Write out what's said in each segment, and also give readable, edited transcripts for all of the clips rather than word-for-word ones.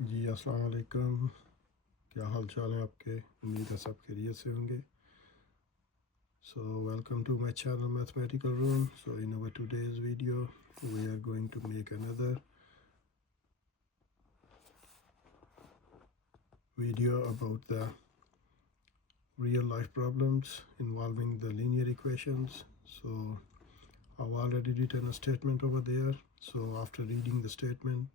जी अस्सलाम वालेकुम। क्या हाल चाल है आपके? उम्मीद है सब खैरियत से होंगे। So welcome to my channel Mathematical Room. So in our today's video we are going to make another video about the real life problems involving the linear equations. So I've already written a statement over there. So after reading the statement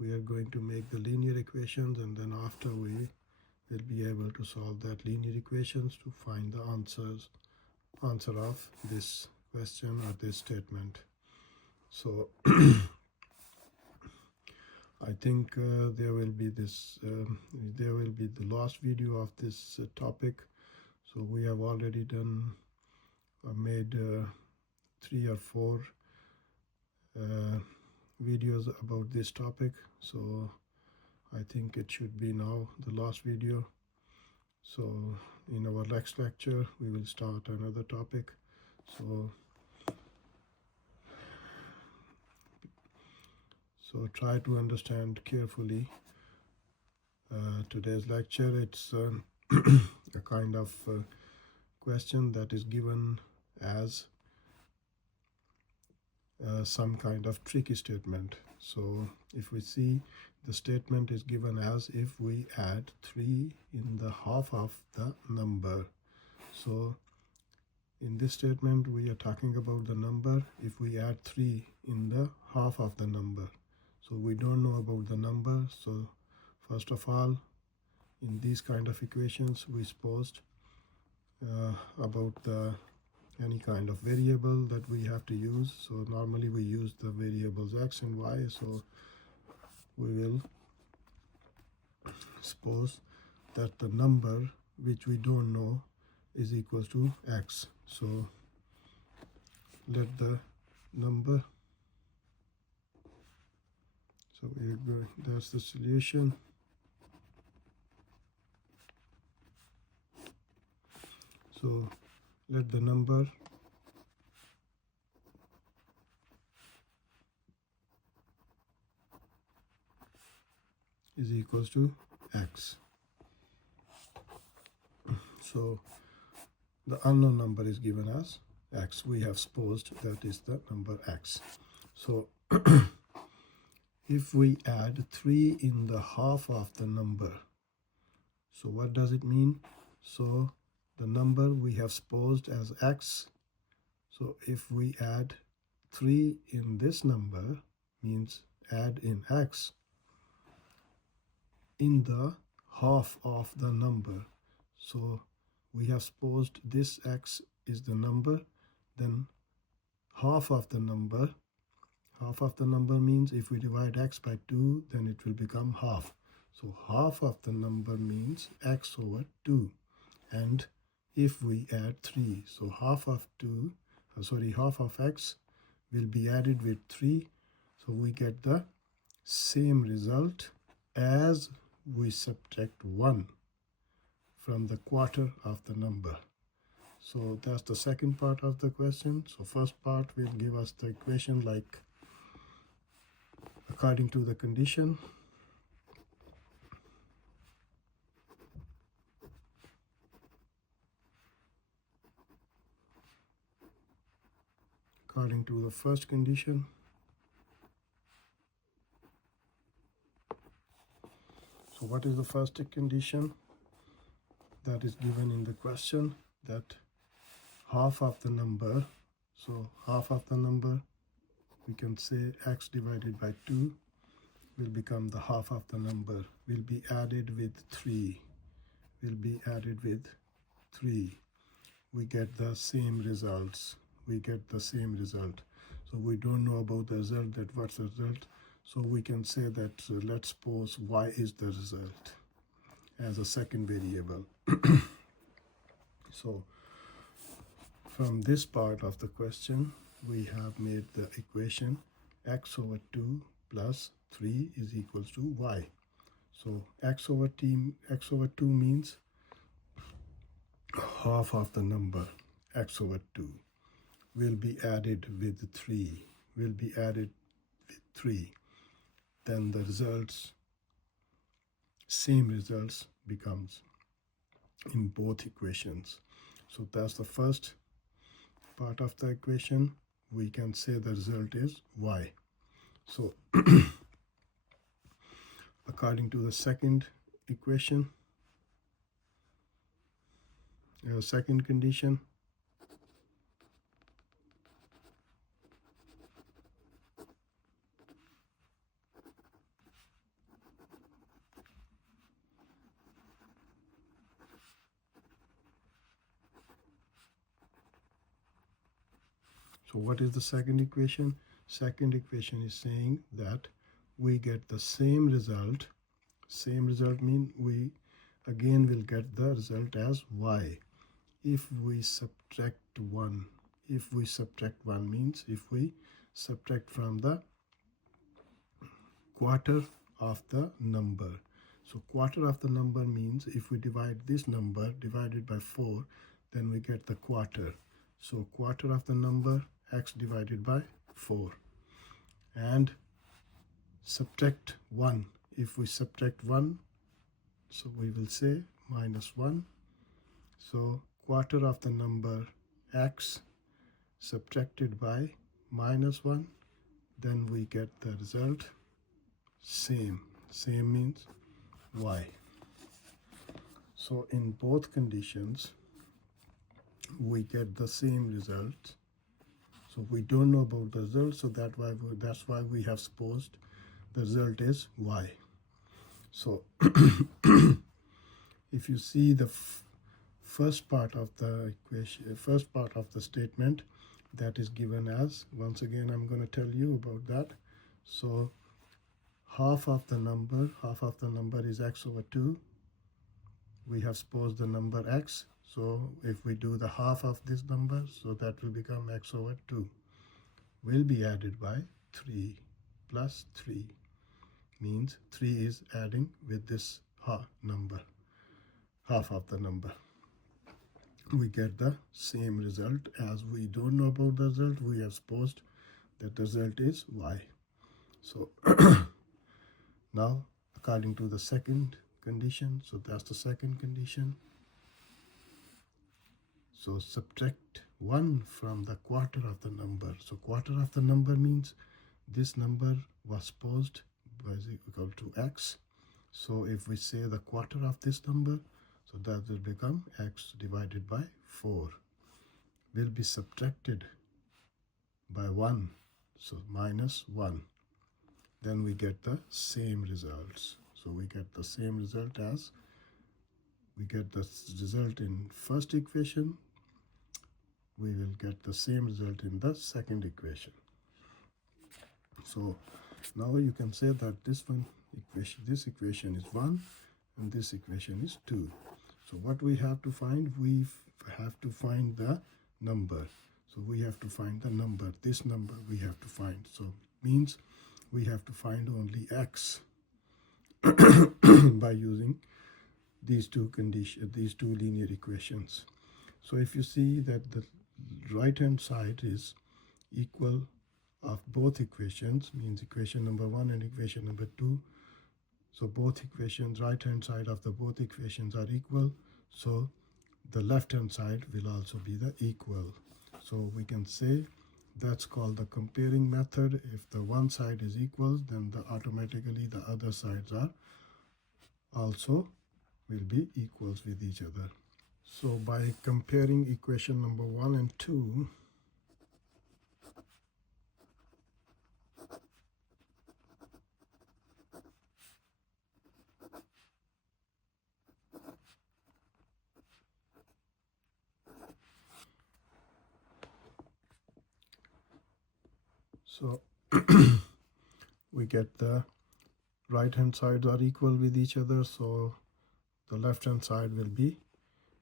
we are going to make the linear equations, and then after we will be able to solve that linear equations to find the answer of this question or this statement. So I think there will be the last video of this topic. So we have already made 3 or 4 videos about this topic. So I think it should be now the last video. So in our next lecture we will start another topic. So try to understand carefully today's lecture. It's a kind of question that is given as some kind of tricky statement. So if we see, the statement is given as if we add 3 in the half of the number. So in this statement we are talking about the number if we add 3 in the half of the number. So we don't know about the number. So first of all, in these kind of equations we supposed about any kind of variable that we have to use. So normally we use the variables x and y. So we will suppose that the number which we don't know is equal to x. So let the number, so that's the solution. So let the number is equals to x. So the unknown number is given as x. We have supposed that is the number x. So if we add 3 in the half of the number, so what does it mean? So the number we have supposed as x. So if we add 3 in this number, means add in x in the half of the number. So we have supposed this x is the number, then half of the number. Half of the number means if we divide x by 2, then it will become half. So half of the number means x over 2. And if we add 3, so half of x will be added with 3. So we get the same result as we subtract 1 from the quarter of the number. So that's the second part of the question. So first part will give us the equation like according to the condition. According to the first condition. So what is the first condition that is given in the question? That half of the number, so half of the number, we can say x divided by 2 will become the half of the number, will be added with 3, will be added with 3. We get the same results. We get the same result. So we don't know about the result, that what's the result. So we can say that let's suppose y is the result as a second variable. So from this part of the question, we have made the equation x over 2 plus 3 is equals to y. So x over 2 means half of the number, x over 2, will be added with 3, will be added with 3. Then the results same results becomes in both equations. So that's the first part of the equation. We can say the result is y. So according to the second equation, second condition, so what is the second equation? Second equation is saying that we get the same result. Same result means we again will get the result as y if we subtract 1. If we subtract 1 means if we subtract from the quarter of the number. So quarter of the number means if we divide this number divided by 4, then we get the quarter. So quarter of the number x divided by 4, and subtract 1. If we subtract 1, so we will say minus 1. So quarter of the number x subtracted by minus 1, then we get the result same. Same means y. So in both conditions we get the same result. So we don't know about the result, so that's why we have supposed the result is y. So if you see the first part of the equation, first part of the statement, that is given as, once again I'm going to tell you about that. So half of the number is x over 2. We have supposed the number x. So if we do the half of this number, so that will become x over 2 will be added by 3 plus 3, means 3 is adding with this number, half of the number. We get the same result. As we don't know about the result, we have supposed that the result is y. So now according to the second condition, so that's the second condition. So subtract 1 from the quarter of the number. So quarter of the number means this number was supposed was equal to x. So if we say the quarter of this number, so that will become x divided by 4 will be subtracted by 1, so minus 1. Then we get the same results. So we get the same result as we get the result in first equation. We will get the same result in the second equation. So now you can say that this equation is 1 and this equation is 2. So what we have to find? We have to find the number. So we have to find the number. This number we have to find. So means we have to find only x by using these two linear equations. So if you see that the right hand side is equal of both equations, means equation number 1 and equation number 2. So both equations, right hand side of the both equations are equal. So the left hand side will also be the equal. So we can say that's called the comparing method. If the one side is equal, then automatically the other sides are also will be equals with each other. So by comparing equation number 1 and 2, so we get the right hand sides are equal with each other, so the left hand side will be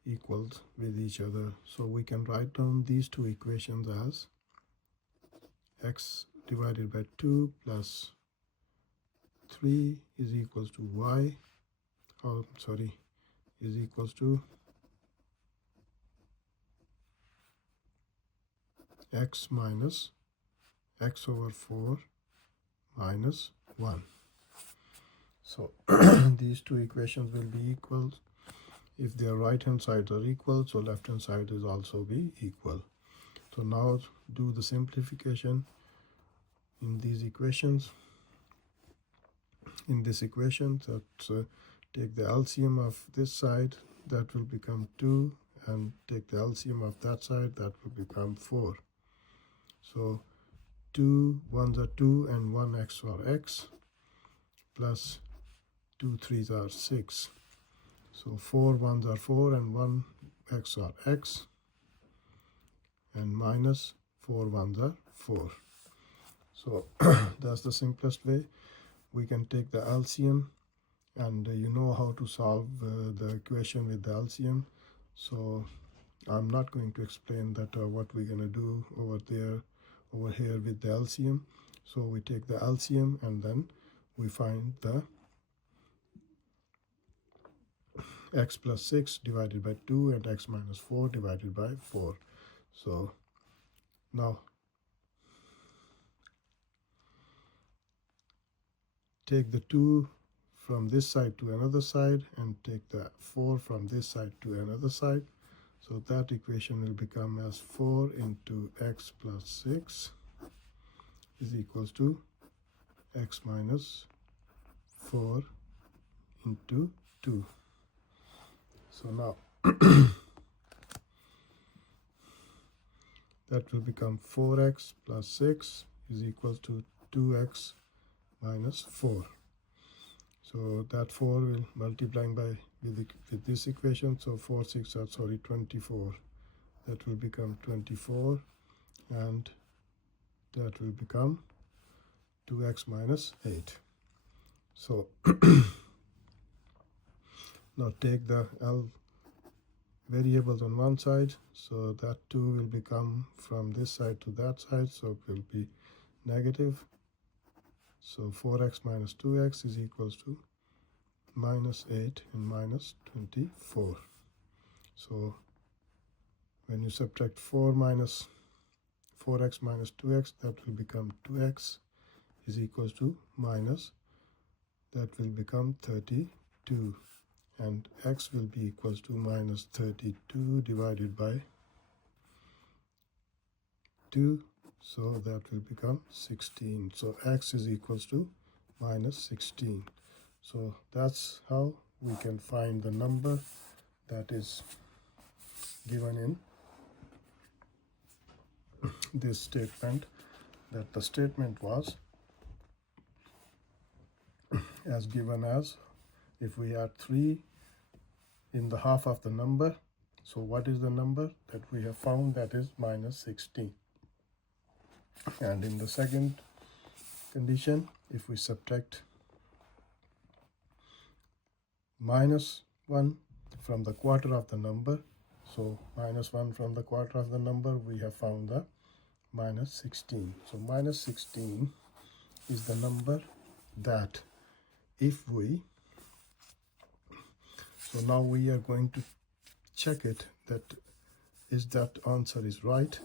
equals with each other. So we can write down these two equations as x divided by 2 plus 3 is equals to y, is equals to x minus x over 4 minus 1. So these two equations will be equal if their right hand sides are equal, so left hand side is also be equal. So now do the simplification in these equations. In this equation, take the LCM of this side, that will become 2, and take the LCM of that side, that will become 4. So 2 1s are 2 and 1 x are x, plus 2 3s are 6. So 4 1s are 4 and 1 x are x, and minus 4 1s are 4. So that's the simplest way. We can take the LCM, and you know how to solve the equation with the LCM. So I'm not going to explain that what we're going to do over here with the LCM. So we take the LCM and then we find the x plus 6 divided by 2 and x minus 4 divided by 4. So now take the 2 from this side to another side and take the 4 from this side to another side. So that equation will become as 4 into x plus 6 is equals to x minus 4 into 2. So now that will become 4x plus 6 is equal to 2x minus 4. So that 4 will multiplying by with this equation. So 4 6 are 24. That will become 24, and that will become 2x minus 8. So now take the L variables on one side, so that 2 will become from this side to that side, so it will be negative. So 4x minus 2x is equals to minus 8 and minus 24. So when you subtract 4x minus 2x, that will become 2x is equals to minus, that will become 32, and x will be equals to minus 32 divided by 2, so that will become 16. So x is equals to minus 16. So that's how we can find the number that is given in this statement, that the statement was as given as, if we add 3 in the half of the number, so what is the number that we have found? That is minus 16. And in the second condition, if we subtract minus 1 from the quarter of the number, so minus 1 from the quarter of the number, we have found the minus 16. So minus 16 is the number that if we, so now we are going to check it, that is that answer is right.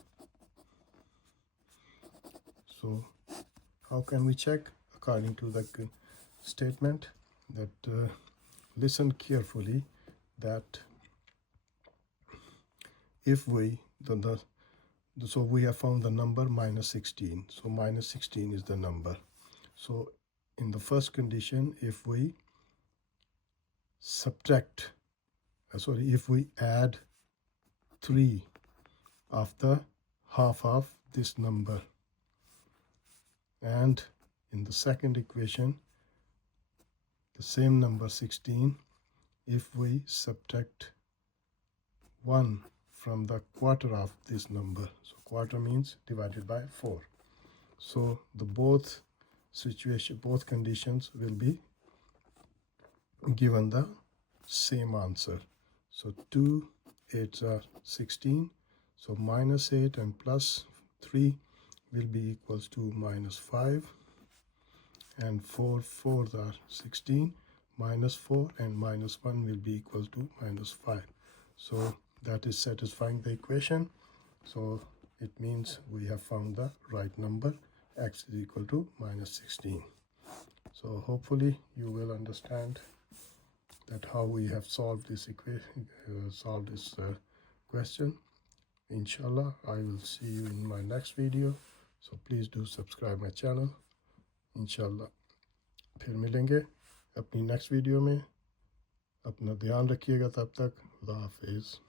So how can we check? According to the statement, that listen carefully, that if we so we have found the number minus 16. So minus 16 is the number. So in the first condition, if we subtract, if we add 3 of the half of this number, and in the second equation, the same number 16, if we subtract 1 from the quarter of this number, so quarter means divided by 4. So the both conditions will be given the same answer. So 2 8s are 16, so minus 8 and plus 3 will be equals to minus 5, and 4 4s are 16, minus 4 and minus 1 will be equal to minus 5. So that is satisfying the equation. So it means we have found the right number. X is equal to minus 16. So hopefully you will understand that how we have solved this question. Inshallah, I will see you in my next video. So please do subscribe my channel. Inshallah, फिर मिलेंगे अपनी next video में. अपना ध्यान रखिएगा. तब तक खुदा हाफिज़.